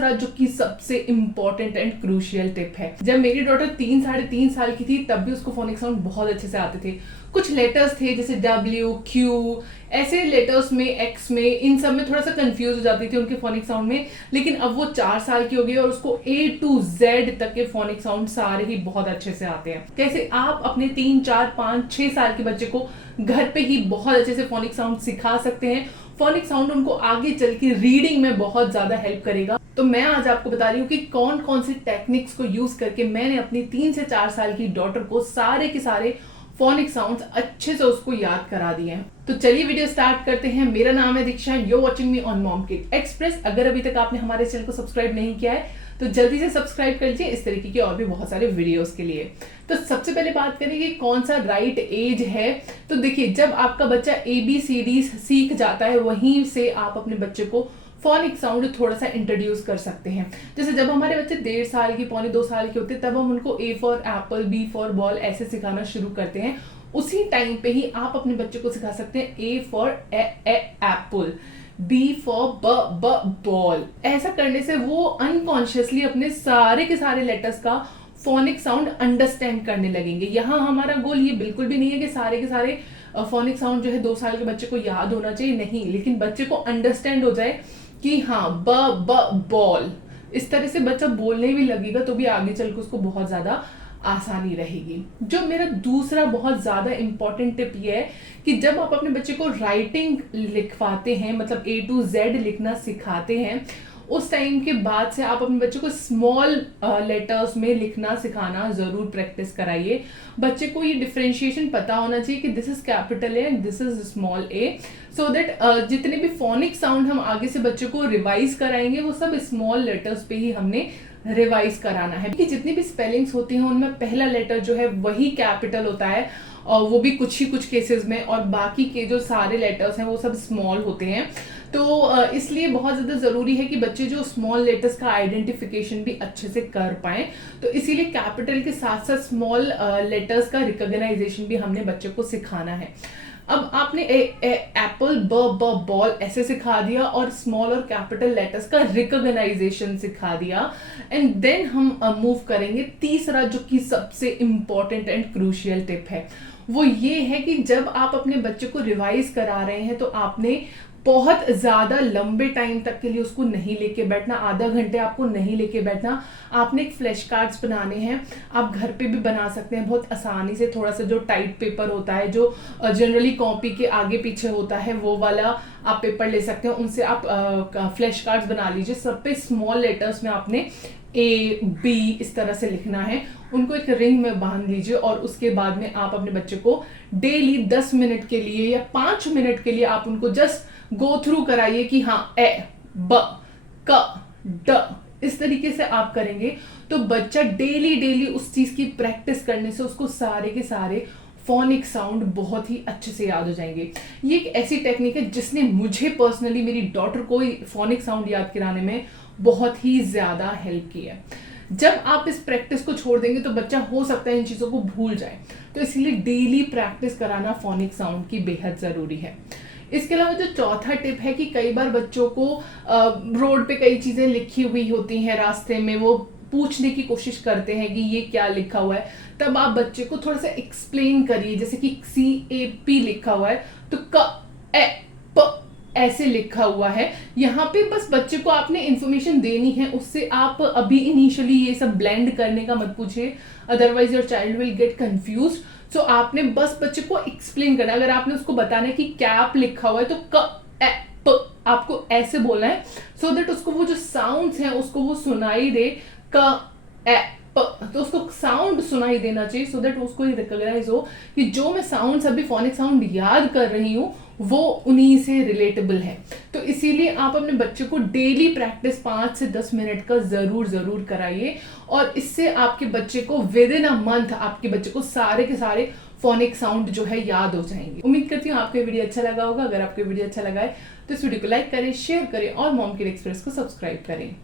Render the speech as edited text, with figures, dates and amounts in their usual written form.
तीसरा जो कि सबसे इम्पोर्टेंट एंड क्रूशियल टिप है, जब मेरी डॉटर 3-3.5 साल की थी तब भी उसको फोनिक साउंड बहुत अच्छे से आते थे। कुछ लेटर्स थे जैसे W, Q, ऐसे लेटर्स में, X में, इन सब में थोड़ा सा कंफ्यूज हो जाती थी उनके फोनिक साउंड में। लेकिन अब वो 4 साल की हो गई और उसको A to Z तक के फोनिक साउंड सारे ही बहुत अच्छे से आते हैं। कैसे आप अपने 3, 4, 5, 6 साल के बच्चे को घर पे ही बहुत अच्छे से फोनिक साउंड सिखा सकते हैं। फोनिक साउंड उनको आगे चल के रीडिंग में बहुत ज्यादा हेल्प करेगा। तो मैं आज आपको बता रही हूँ कि कौन कौन सी टेक्निक्स को यूज करके मैंने अपनी 3 से 4 साल की डॉटर को सारे के सारे फोनिक साउंड्स अच्छे से उसको याद करा दिए हैं। तो चलिए वीडियो स्टार्ट करते हैं। मेरा नाम है Diksha, you are watching me on Mom Kid Express. अगर अभी तक आपने हमारे चैनल को सब्सक्राइब नहीं किया है तो जल्दी से सब्सक्राइब कर लीजिए इस तरीके के और भी बहुत सारे वीडियोस के लिए। तो सबसे पहले बात करेंगे कौन सा राइट एज है। तो देखिए, जब आपका बच्चा ABCD सीख जाता है वहीं से आप अपने बच्चे को फोनिक साउंड थोड़ा सा इंट्रोड्यूस कर सकते हैं। जैसे जब हमारे बच्चे 1.5 साल की, 1.25-2 साल के होते हैं तब हम उनको A for Apple, B for ball ऐसे सिखाना शुरू करते हैं। उसी टाइम पे ही आप अपने बच्चे को सिखा सकते हैं A for Apple, B for ball. ऐसा करने से वो अनकॉन्शियसली अपने सारे के सारे लेटर्स का फोनिक साउंड अंडरस्टैंड करने लगेंगे। यहाँ हमारा गोल ये बिल्कुल भी नहीं है कि सारे के सारे फोनिक साउंड जो है 2 साल के बच्चे को याद होना चाहिए, नहीं, लेकिन बच्चे को अंडरस्टैंड हो जाए कि हाँ बॉल, इस तरह से बच्चा बोलने भी लगेगा तो भी आगे चल के उसको बहुत ज्यादा आसानी रहेगी। जो मेरा दूसरा बहुत ज्यादा इंपॉर्टेंट टिप ये है कि जब आप अपने बच्चे को राइटिंग लिखवाते हैं, मतलब A to Z लिखना सिखाते हैं, उस टाइम के बाद से आप अपने बच्चे को स्मॉल लेटर्स में लिखना सिखाना जरूर प्रैक्टिस कराइए। बच्चे को ये डिफरेंशिएशन पता होना चाहिए कि this is capital A and this is small A, so that जितने भी फोनिक साउंड हम आगे से बच्चे को रिवाइज कराएंगे वो सब स्मॉल लेटर्स पे ही हमने रिवाइज कराना है। कि जितनी भी स्पेलिंग्स होती हैं उनमें पहला लेटर जो है वही कैपिटल होता है, और वो भी कुछ केसेस में, और बाकी के जो सारे लेटर्स हैं वो सब स्मॉल होते हैं। तो इसलिए बहुत ज्यादा जरूरी है कि बच्चे जो स्मॉल लेटर्स का आइडेंटिफिकेशन भी अच्छे से कर पाए। तो इसीलिए कैपिटल के साथ साथ स्मॉल लेटर्स का रिकॉग्नाइजेशन भी हमने बच्चे को सिखाना है। अब आपने एप्पल, बॉल ऐसे सिखा दिया और स्मॉल और कैपिटल लेटर्स का रिकॉग्नाइजेशन सिखा दिया, एंड देन हम मूव करेंगे तीसरा जो कि सबसे इंपॉर्टेंट एंड क्रूशियल टिप है। वो ये है कि जब आप अपने बच्चे को रिवाइज करा रहे हैं तो आपने बहुत ज्यादा लंबे टाइम तक के लिए उसको नहीं लेके बैठना, आधा घंटे आपको नहीं लेके बैठना। आपने एक फ्लैश कार्ड्स बनाने हैं, आप घर पे भी बना सकते हैं बहुत आसानी से। थोड़ा सा जो टाइट पेपर होता है जो जनरली कॉपी के आगे पीछे होता है वो वाला आप पेपर ले सकते हैं, उनसे आप फ्लैश कार्ड्स बना लीजिए। सब पे स्मॉल लेटर्स में आपने A, B इस तरह से लिखना है, उनको एक रिंग में बांध लीजिए और उसके बाद में आप अपने बच्चे को डेली 10 मिनट के लिए या 5 मिनट के लिए आप उनको जस्ट गो थ्रू कराइए कि हाँ ए, ब, क, ड, इस तरीके से आप करेंगे तो बच्चा डेली उस चीज की प्रैक्टिस करने से उसको सारे के सारे फोनिक साउंड बहुत ही अच्छे से याद हो जाएंगे। ये एक ऐसी टेक्निक है जिसने मुझे पर्सनली, मेरी डॉटर को फोनिक साउंड याद कराने में बहुत ही ज्यादा हेल्प की है। जब आप इस प्रैक्टिस को छोड़ देंगे तो बच्चा हो सकता है इन चीजों को भूल जाए, तो इसलिए डेली प्रैक्टिस कराना फोनिक साउंड की बेहद जरूरी है। इसके अलावा जो चौथा टिप है कि कई बार बच्चों को रोड पे कई चीजें लिखी हुई होती हैं, रास्ते में वो पूछने की कोशिश करते हैं कि ये क्या लिखा हुआ है, तब आप बच्चे को थोड़ा सा एक्सप्लेन करिए। जैसे कि CAP लिखा हुआ है तो प ऐसे लिखा हुआ है। यहाँ पे बस बच्चे को आपने इंफॉर्मेशन देनी है, उससे आप अभी इनिशियली ये सब ब्लेंड करने का मत पूछिए, otherwise your child will get confuse. So आपने बस बच्चे को एक्सप्लेन करना है। अगर आपने उसको बताना है कि कैप लिखा हुआ है तो प आपको ऐसे बोलना है, सो दैट उसको वो जो साउंड्स हैं उसको वो सुनाई दे। तो उसको साउंड सुनाई देना चाहिए, सो दैट उसको ये रिकॉग्नाइज हो कि जो मैं साउंड्स अभी फोनिक साउंड याद कर रही हूँ वो उन्हीं से रिलेटेबल है। तो इसीलिए आप अपने बच्चे को डेली प्रैक्टिस 5 से 10 मिनट का जरूर कराइए, और इससे आपके बच्चे को विद इन अ मंथ आपके बच्चे को सारे के सारे फोनिक साउंड जो है याद हो जाएंगे। उम्मीद करती हूँ आपको वीडियो अच्छा लगा होगा। अगर आपको वीडियो अच्छा लगा है तो इस वीडियो को लाइक करें, शेयर करें और मॉम किड एक्सप्रेस को सब्सक्राइब करें।